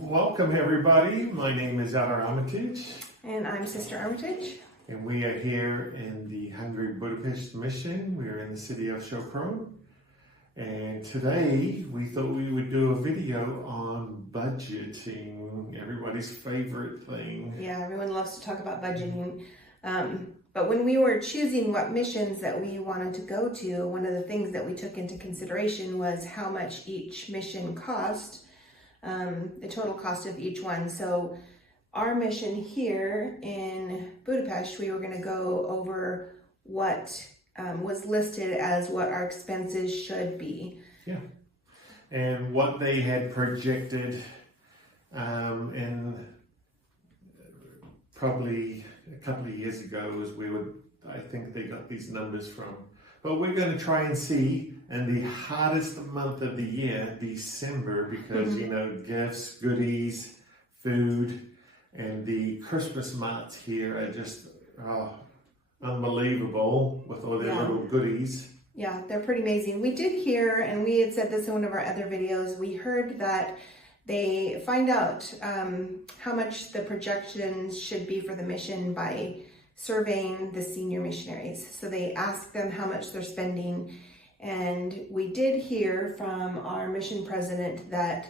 Welcome everybody. My name is Elder Armitage. And I'm Sister Armitage. And we are here in the Hungary Budapest mission. We're in the city of Sopron. And today we thought we would do a video on budgeting, everybody's favorite thing. Yeah, everyone loves to talk about budgeting. But when we were choosing what missions that we wanted to go to, one of the things that we took into consideration was how much each mission cost, the total cost of each one. So our mission here in Budapest, we were going to go over what was listed as what our expenses should be. Yeah. And what they had projected in probably a couple of years ago is I think they got these numbers from. But we're going to try and see in the hardest month of the year, December, because, gifts, goodies, food, and the Christmas marts here are just unbelievable with all their little goodies. Yeah, they're pretty amazing. We did hear, and we had said this in one of our other videos, we heard that they find out how much the projections should be for the mission by surveying the senior missionaries. So they ask them how much they're spending. And we did hear from our mission president that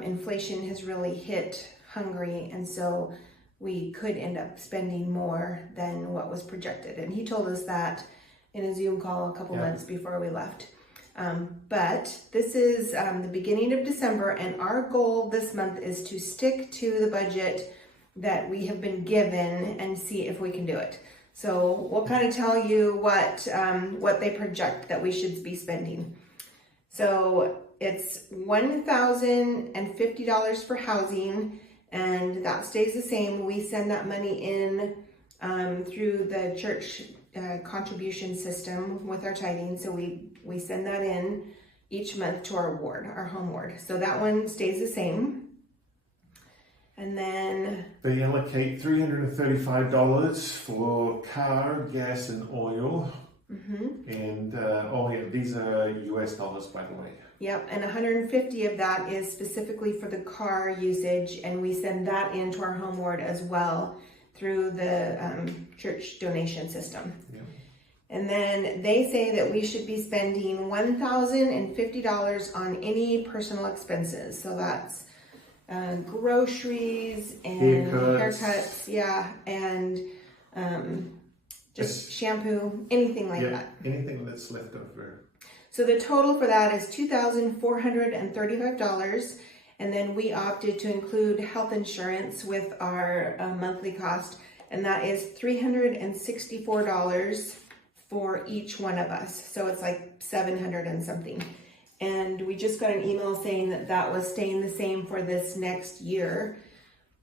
inflation has really hit Hungary. And so we could end up spending more than what was projected. And he told us that in a Zoom call a couple months before we left. But this is the beginning of December, and our goal this month is to stick to the budget that we have been given and see if we can do it. So we'll kind of tell you what they project that we should be spending. So it's $1,050 for housing, and that stays the same. We send that money in through the church contribution system with our tithing. So we send that in each month to our ward, our home ward. So that one stays the same. And then they allocate $335 for car, gas, and oil. And these are US dollars, by the way. Yep, and 150 of that is specifically for the car usage, and we send that into our home ward as well through the church donation system. Yep. And then they say that we should be spending $1,050 on any personal expenses. So that's groceries and haircuts, and just shampoo, anything like that. Anything that's left over. So the total for that is $2,435, and then we opted to include health insurance with our monthly cost, and that is $364 for each one of us. So it's like 700 and something. And we just got an email saying that that was staying the same for this next year,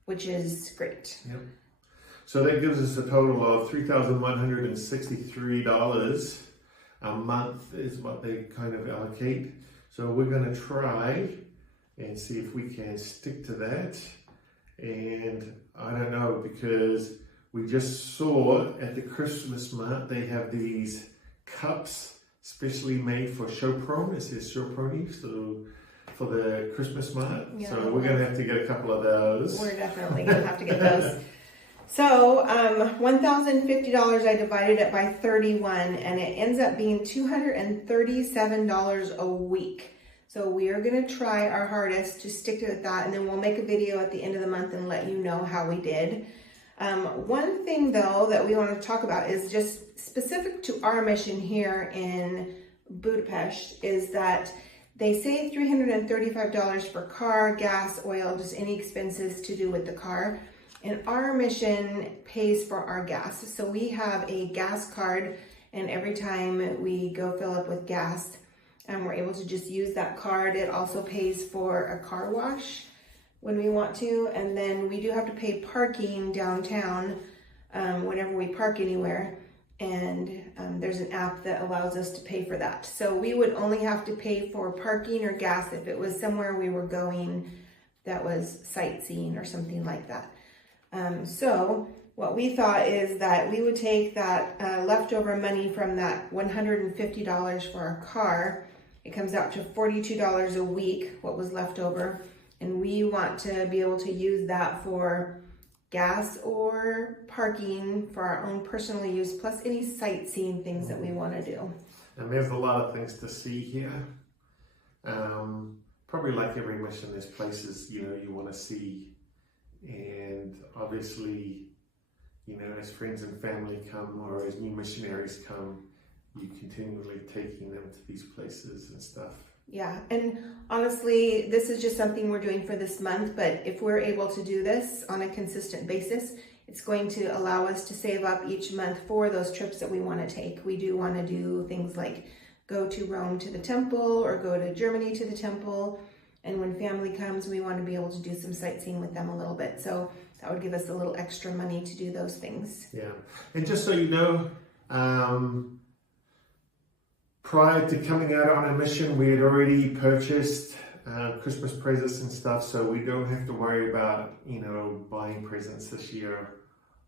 which is great. Yep. So that gives us a total of $3,163 a month is what they kind of allocate. So we're going to try and see if we can stick to that. And I don't know, because we just saw at the Christmas mart, they have these cups specially made for Sopron. It says Soproni, so for the Christmas mart. Yeah, so we're going to have to get a couple of those. We're definitely going to have to get those. So $1,050, I divided it by 31, and it ends up being $237 a week. So we are going to try our hardest to stick to that, and then we'll make a video at the end of the month and let you know how we did. One thing though that we want to talk about is just specific to our mission here in Budapest is that they say $335 for car, gas, oil, just any expenses to do with the car. And our mission pays for our gas. So we have a gas card, and every time we go fill up with gas, we're able to just use that card. It also pays for a car wash when we want to, and then we do have to pay parking downtown whenever we park anywhere, and there's an app that allows us to pay for that. So we would only have to pay for parking or gas if it was somewhere we were going that was sightseeing or something like that. So what we thought is that we would take that leftover money from that $150 for our car. It comes out to $42 a week, what was left over. And we want to be able to use that for gas or parking for our own personal use, plus any sightseeing things that we want to do. And there's a lot of things to see here. Probably like every mission, there's places, you want to see. And obviously, as friends and family come or as new missionaries come, you continually taking them to these places and stuff. Yeah, and honestly, this is just something we're doing for this month, but if we're able to do this on a consistent basis, it's going to allow us to save up each month for those trips that we want to take. We do want to do things like go to Rome to the temple or go to Germany to the temple. And when family comes, we want to be able to do some sightseeing with them a little bit. So that would give us a little extra money to do those things. Yeah, and just so you know, prior to coming out on a mission, we had already purchased Christmas presents and stuff, so we don't have to worry about, buying presents this year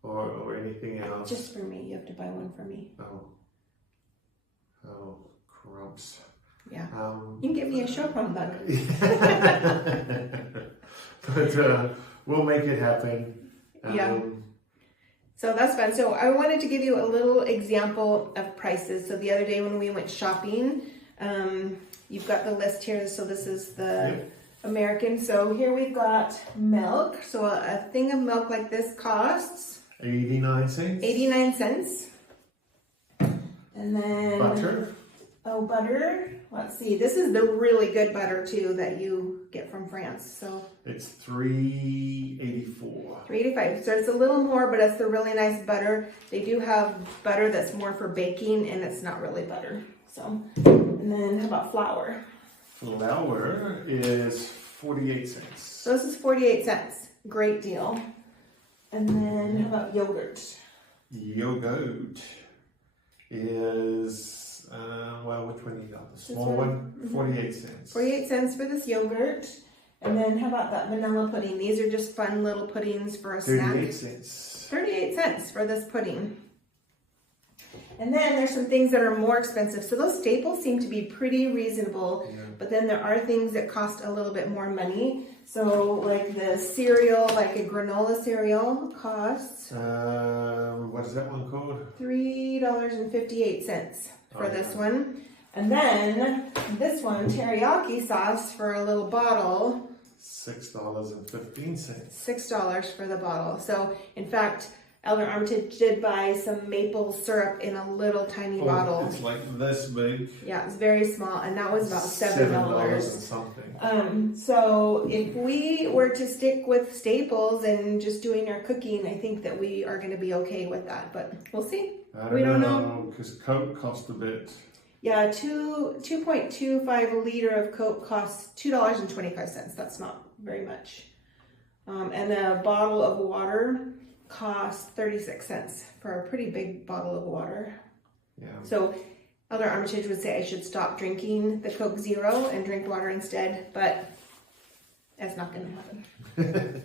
or anything else. Just for me, you have to buy one for me. Oh, crumps. Yeah, you can give me a Chopin mug. But we'll make it happen. Yeah. So that's fun. So I wanted to give you a little example of prices. So the other day when we went shopping, you've got the list here. So this is the American. So here we've got milk. So a thing of milk like this costs 89 cents. 89 cents. And then Butter. Oh, butter. Let's see. This is the really good butter too that you get from France. So it's $3.84. $3.85. So it's a little more, but it's the really nice butter. They do have butter that's more for baking, and it's not really butter. So, and then how about flour? Flour is 48 cents. So this is 48 cents. Great deal. And then how about yogurt? Yogurt is which one you got? The small one? 48 cents. 48 cents for this yogurt. And then how about that vanilla pudding? These are just fun little puddings for a snack. 38 cents. 38 cents for this pudding. And then there's some things that are more expensive. So those staples seem to be pretty reasonable, but then there are things that cost a little bit more money. So like the cereal, like a granola cereal costs what is that one called? $3.58 for this one. And then this one, teriyaki sauce for a little bottle, $6.15. $6 for the bottle. So in fact, Elder Armitage did buy some maple syrup in a little tiny bottle. It's like this big. Yeah, it's very small, and that was about $7. And something. So if we were to stick with staples and just doing our cooking, I think that we are going to be okay with that, but we'll see. We don't know because Coke cost a bit. Yeah, 2.25 liter of Coke costs $2.25. That's not very much. And a bottle of water costs 36 cents for a pretty big bottle of water. Yeah. So Elder Armitage would say I should stop drinking the Coke Zero and drink water instead, but that's not going to happen.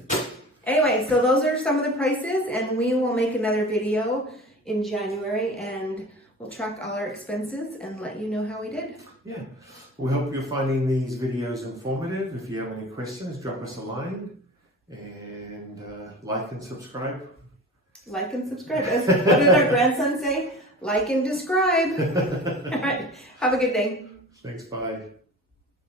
Anyway, so those are some of the prices, and we will make another video in January, and we'll track all our expenses and let you know how we did. Yeah. We hope you're finding these videos informative. If you have any questions, drop us a line, and like and subscribe. Like and subscribe. What did our grandson say? Like and describe. All right. Have a good day. Thanks. Bye.